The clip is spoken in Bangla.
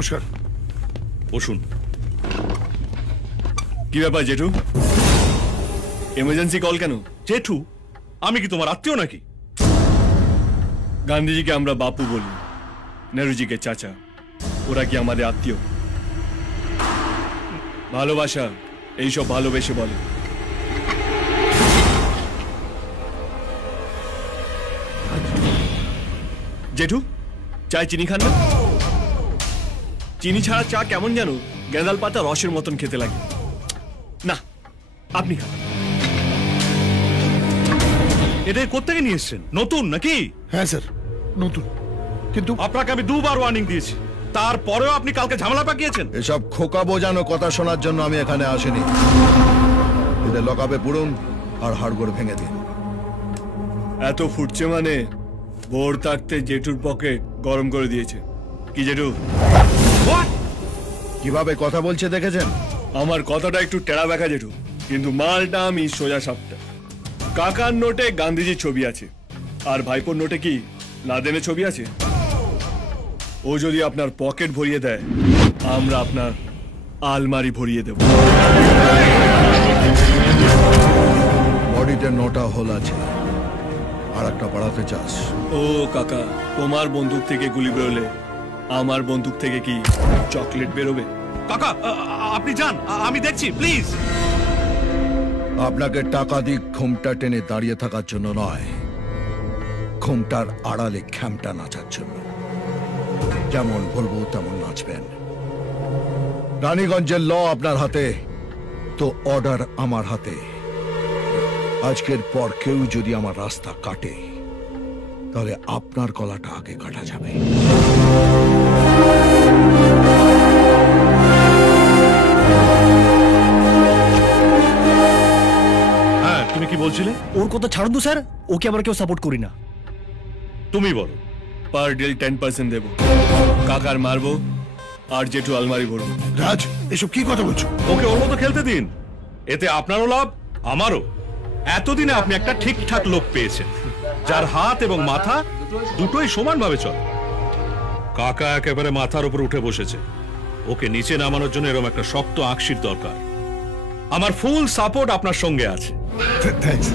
নমস্কার। বসুন। কি ব্যাপার জেঠু, এমার্জেন্সি কল কেন? জেঠু, আমি কি তোমার আত্মীয় নাকি? গান্ধীজিকে আমরা বাপু বলি, নেহরুজিকে চাচা। ওরা কি আমাদের আত্মীয়? ভালোবাসা এইসব ভালোবেসে বলে। জেঠু, চায় চিনি খান না? চিনি ছাড়া চা কেমন যেন গেঁদাল পাতা রসের মতন খেতে লাগে। না, আপনি খান। এটা কোত্থেকে নিয়ে এসছেন? নতুন নাকি? হ্যাঁ স্যার, নতুন। কিন্তু আপনাকে আমি দুবার ওয়ার্নিং দিয়েছি, তারপরেও আপনি কালকে ঝামেলা পাকিয়েছেন। এসব খোকা বোঝানো কথা শোনার জন্য আমি এখানে আসিনি। এদের লকআপে পুরুন আর হাড়গোড় ভেঙে দিন। এত ফুটছে মানে ভোর থাকতে জেঠুর পকেট গরম করে দিয়েছে। কি জেঠু? কিভাবে কথা বলছে দেখেছেন? আমার কথাটা একটু টেরা ব্যাখা জেঠু, কিন্তু মালটা আমি সোজা সাপটা। কাকার নোটে গান্ধীজির ছবি আছে, আর ভাইপোর নোটে কি লাদেনের ছবি আছে? ও যদি আপনার পকেট ভরিয়ে দেয়, আমরা আপনার আলমারি ভরিয়ে দেব। বডিতে 9টা হোল আছে, আর একটা বাড়াতে চাস? ও কাকা, তোমার বন্দুক থেকে গুলি বেরোলে আমার বন্দুক থেকে কি চকলেট বেরোবে? কাকা, আপনি যান, আমি দেখছি, প্লিজ। আপনাকে টাকা দিই ঘুমটা টেনে দাঁড়িয়ে থাকার জন্য নয়, ঘুমটার আড়ালে খ্যামটা নাচার জন্য। যেমন বলবো তেমন নাচবেন। রানীগঞ্জের ল আপনার হাতে, তো অর্ডার আমার হাতে। আজকের পর কেউ যদি আমার রাস্তা কাটে, তাহলে আপনার গলাটা আগে কাটা যাবে। হ্যাঁ, তুমি কি বলছিলে? ওর কথা ছাড়ুন তো স্যার, ওকে আমরা কেউ সাপোর্ট করি না। তুমি বলো। পার ডে 10% দেবো, কাকার মারবো, আর জেঠু আলমারি ভরবো। রাজ, এসব কি কথা বলছো? ওকে ওর মতো খেলতে দিন, এতে আপনারও লাভ আমারও। এতদিনে আপনি একটা ঠিকঠাক লোক পেয়েছেন, যার হাত এবং মাথা দুটোই সমানভাবে চলে। কাকা একেবারে মাথার উপর উঠে বসেছে, ওকে নিচে নামানোর জন্য এরকম একটা শক্ত আকশির দরকার। আমার ফুল সাপোর্ট আপনার সঙ্গে আছে। থ্যাঙ্কস।